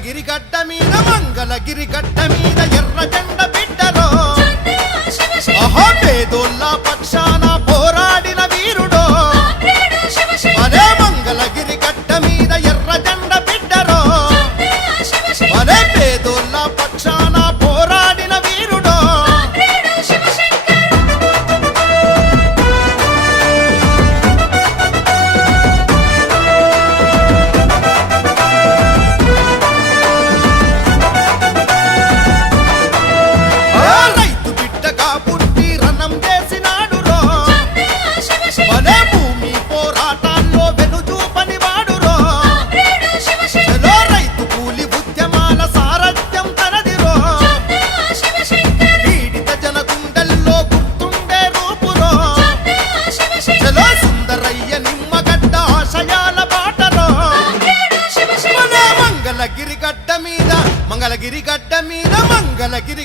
మంగళగిరి గడ్డ మీద మంగళగిరి గడ్డ మీద ఎర్ర మంగళగిరి గడ్డ మీద మంగళగిరి గడ్డ మీద మంగళగిరి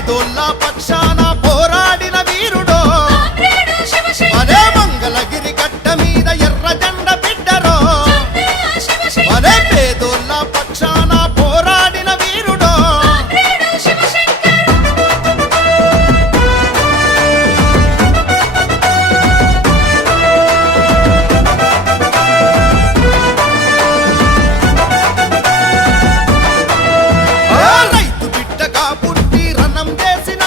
పేదోళ్ళ పక్షాన. dancing.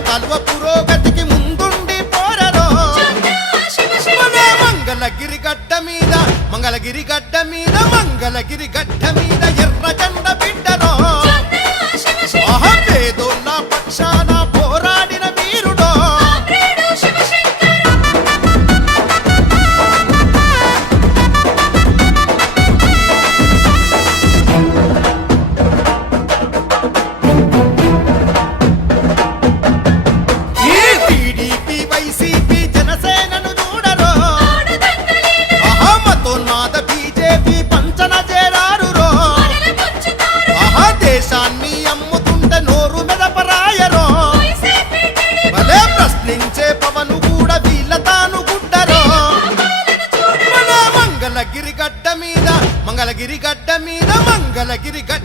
కలువ దేశాన్ని అమ్ముతుంట నోరు మెదపరాయరో. భలే ప్రశ్నించే పవను కూడా వీళ్ళ తాను గుడ్డరో. మన మంగళగిరి గడ్డ మీద మంగళగిరి గడ్డ మీద మంగళగిరి గడ్డ